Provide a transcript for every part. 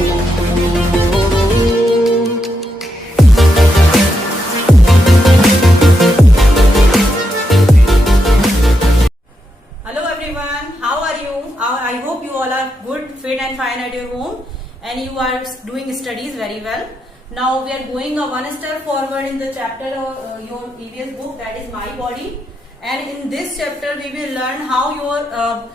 Hello everyone, how are you? I hope you all are good, fit and fine at your home and you are doing studies very well. Now we are going one step forward in the chapter of your previous book, that is My Body, and in this chapter we will learn how your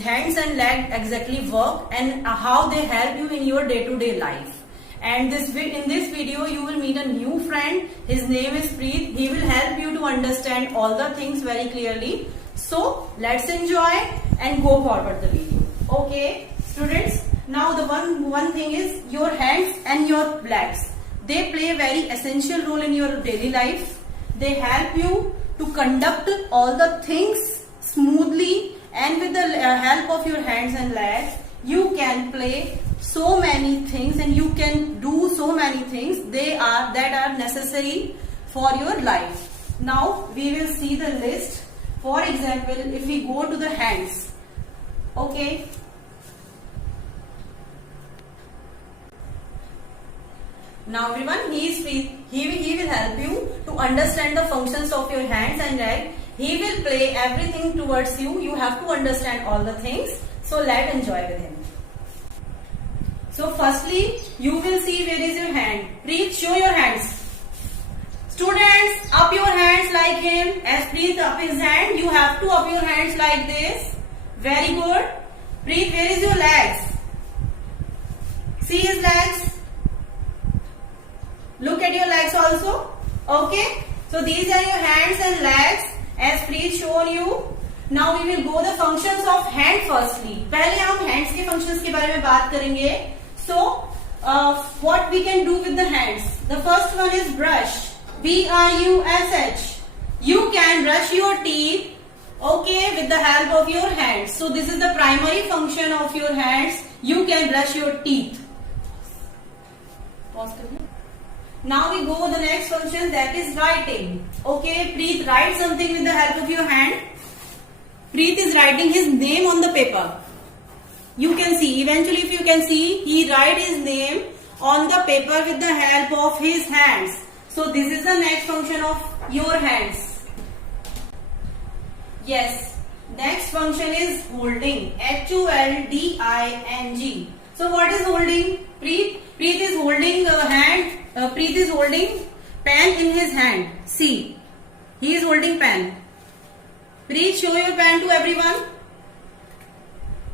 hands and legs exactly work and how they help you in your day-to-day life. And in this video you will meet a new friend. His name is Preet. He will help you to understand all the things very clearly. So let's enjoy and go forward the video. Okay, students. Now the one thing is your hands and your legs. They play a very essential role in your daily life. They help you to conduct all the things smoothly, and with the help of your hands and legs, you can play so many things and you can do so many things that are necessary for your life. Now we will see the list. For example, if we go to the hands, okay. Now everyone, he is free. He will help you to understand the functions of your hands and legs. He will play everything towards you. You have to understand all the things. So let's enjoy with him. So firstly, you will see where is your hand. Preet, show your hands. Students, up your hands like him. As Preet up his hand, you have to up your hands like this. Very good. Preet, where is your legs? See his legs. Look at your legs also. Okay. So these are your hands and legs as Preet shown you. Now we will go the functions of hand firstly. पहले हम hands के functions के बारे में बात करेंगे. So what we can do with the hands? The first one is brush. B-R-U-S-H. You can brush your teeth, okay, with the help of your hands. So this is the primary function of your hands. You can brush your teeth. Now we go to the next function, that is writing. Okay, Preet, write something with the help of your hand. Preet is writing his name on the paper. You can see, eventually if you can see, he write his name on the paper with the help of his hands. So this is the next function of your hands. Yes, next function is holding. H-O-L-D-I-N-G. So what is holding? Preet is holding hand. Preet is holding pen in his hand. See, he is holding pen. Preet, show your pen to everyone.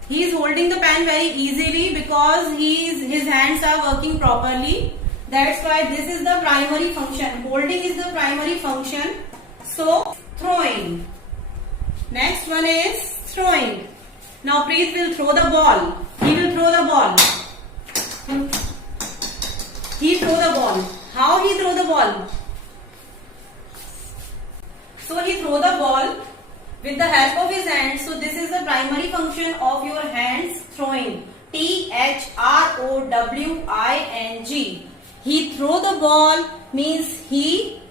He is holding the pen very easily because his hands are working properly. That's why this is the primary function. Holding is the primary function. So throwing. Next one is throwing. Now Preet will throw the ball. He will throw the ball. He throw the ball. How he throw the ball? So he throw the ball with the help of his hands. So this is the primary function of your hands, throwing. T-H-R-O-W-I-N-G. He throw the ball means he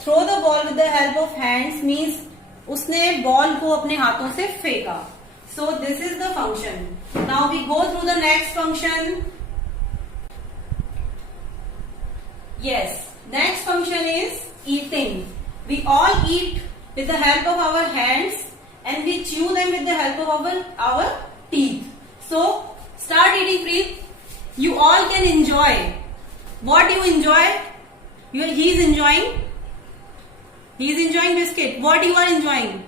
throw the ball with the help of hands means उसने ball को अपने हाथों से फेंका. So this is the function. Now we go through the next function. Yes, next function is eating. We all eat with the help of our hands and we chew them with the help of our teeth. So start eating, Preet. You all can enjoy. What you enjoy? He is enjoying. He is enjoying biscuit. What you are enjoying?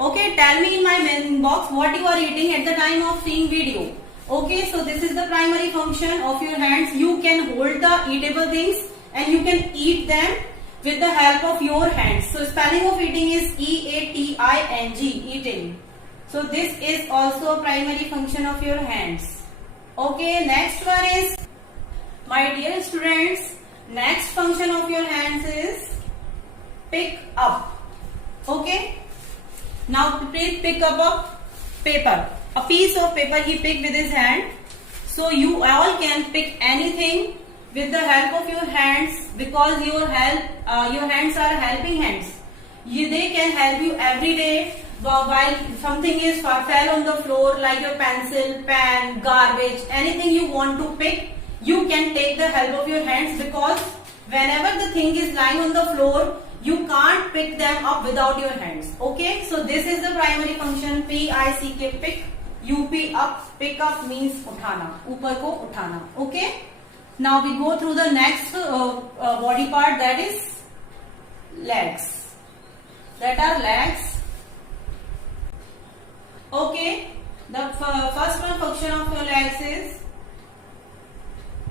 Okay, tell me in my inbox what you are eating at the time of seeing video. Okay, so this is the primary function of your hands. You can hold the eatable things and you can eat them with the help of your hands. So spelling of eating is E-A-T-I-N-G, eating. So this is also a primary function of your hands. Okay, next one is, my dear students, next function of your hands is pick up. Okay. Now please pick up a paper. A piece of paper he picked with his hand. So you all can pick anything with the help of your hands because your hands are helping hands. They can help you every day while something is fell on the floor like your pencil, pen, garbage, anything you want to pick, you can take the help of your hands, because whenever the thing is lying on the floor, you can't pick them up without your hands. Okay, so this is the primary function, P-I-C-K, pick. UP, up, pick up means उठाना, ऊपर को उठाना. Okay, now we go through the next body part, that is legs. That are legs. Okay, the first one function of your legs is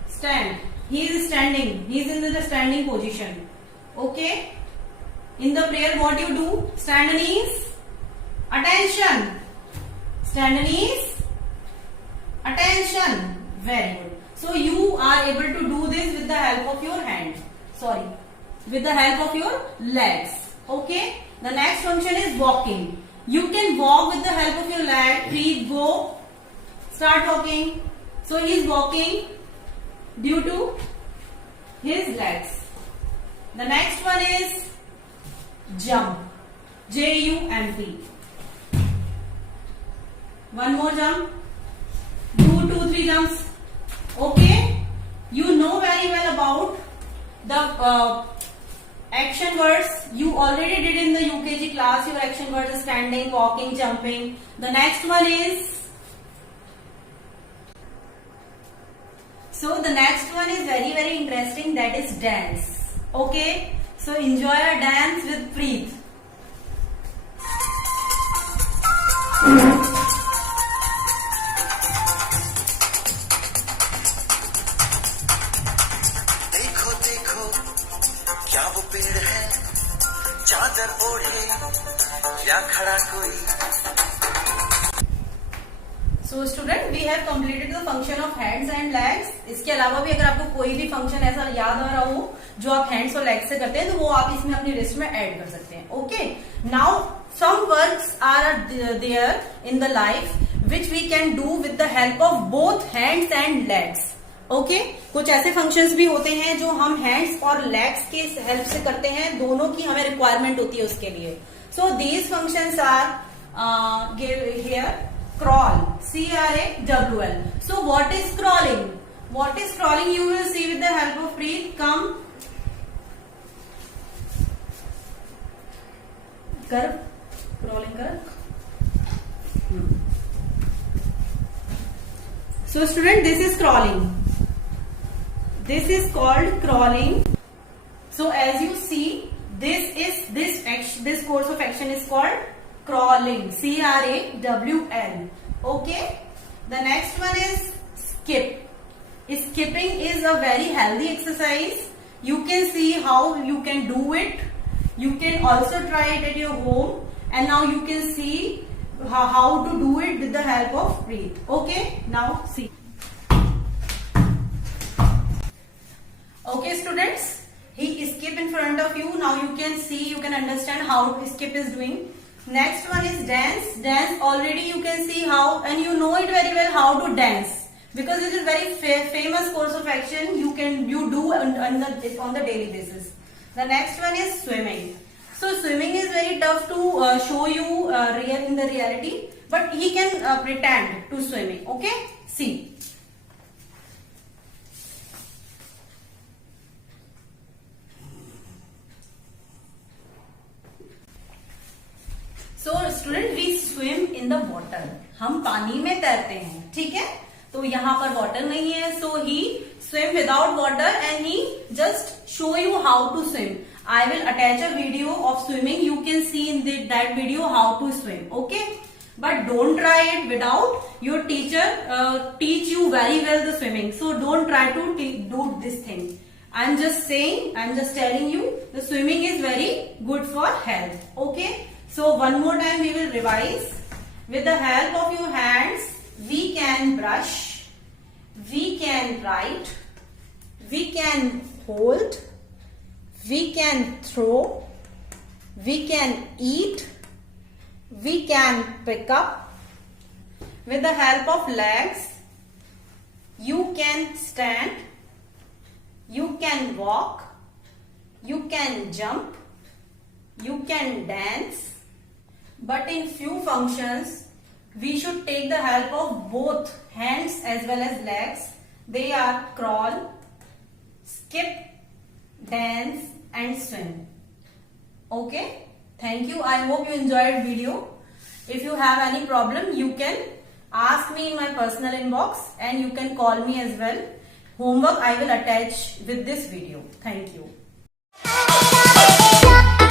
stand. He is standing. He is in the standing position. Okay. In the prayer, what you do? Stand on knees. Attention. Stand on knees. Attention. Very good. So you are able to do this with the help of your hands. Sorry, with the help of your legs. Okay. The next function is walking. You can walk with the help of your leg. Please go. Start walking. So he is walking due to his legs. The next one is jump. J-U-M-P. One more jump. Do 2-3 jumps. Okay. You know very well about the action words. You already did in the UKG class. Your action words is standing, walking, jumping. The next one is, so the next one is very, very interesting, that is dance. Okay, so enjoy a dance with Preet. देखो देखो क्या वो पेड़ है, चादर ओढ़े या खड़ा कोई. So student, we have completed the function of hands and legs. इसके अलावा भी अगर आपको कोई भी फंक्शन ऐसा याद आ रहा हो जो आप हैंड्स और लेग्स से करते हैं, तो वो आप इसमें अपनी लिस्ट में ऐड कर सकते हैं. Okay, now some works are there in the life which we can do with the help of both hands and legs. Okay, कुछ ऐसे फंक्शंस भी होते हैं जो हम हैंड्स और लेग्स के हेल्प से करते हैं, दोनों की हमें रिक्वायरमेंट होती है उसके लिए. So these functions are here. Crawl, C-R-A-W-L. So what is crawling? What is crawling? You will see with the help of Preet. Come. कर. Crawling कर. So student, this is crawling. This is called crawling. So as you see, this course of action is called crawling. C-R-A-W-L. Okay. The next one is skip. Skipping is a very healthy exercise. You can see how you can do it. You can also try it at your home. And now you can see how to do it with the help of Preet. Okay. Now see. Okay students. He skip in front of you. Now you can see, you can understand how skip is doing. Next one is dance. Dance, already you can see how, and you know it very well how to dance, because it is very famous course of action. You do on the daily basis. The next one is swimming. So swimming is very tough to show you in the reality, but he can pretend to swimming. Okay, see. So student, we swim in the water. हम पानी में तैरते हैं, ठीक है. तो यहाँ पर water नहीं है, so he swim without water and he just show you how to swim. I will attach a video of swimming. You can see in that video how to swim. Okay, but don't try it without your teacher teach you very well the swimming. So don't try to do this thing. I'm just saying, I'm just telling you, the swimming is very good for health. Okay. So one more time we will revise. With the help of your hands, we can brush, we can write, we can hold, we can throw, we can eat, we can pick up. With the help of legs, you can stand, you can walk, you can jump, you can dance, but in few functions we should take the help of both hands as well as legs. They are crawl, skip, dance and swim. Okay, thank you. I hope you enjoyed video. If you have any problem, you can ask me in my personal inbox and you can call me as well. Homework I will attach with this video. Thank you.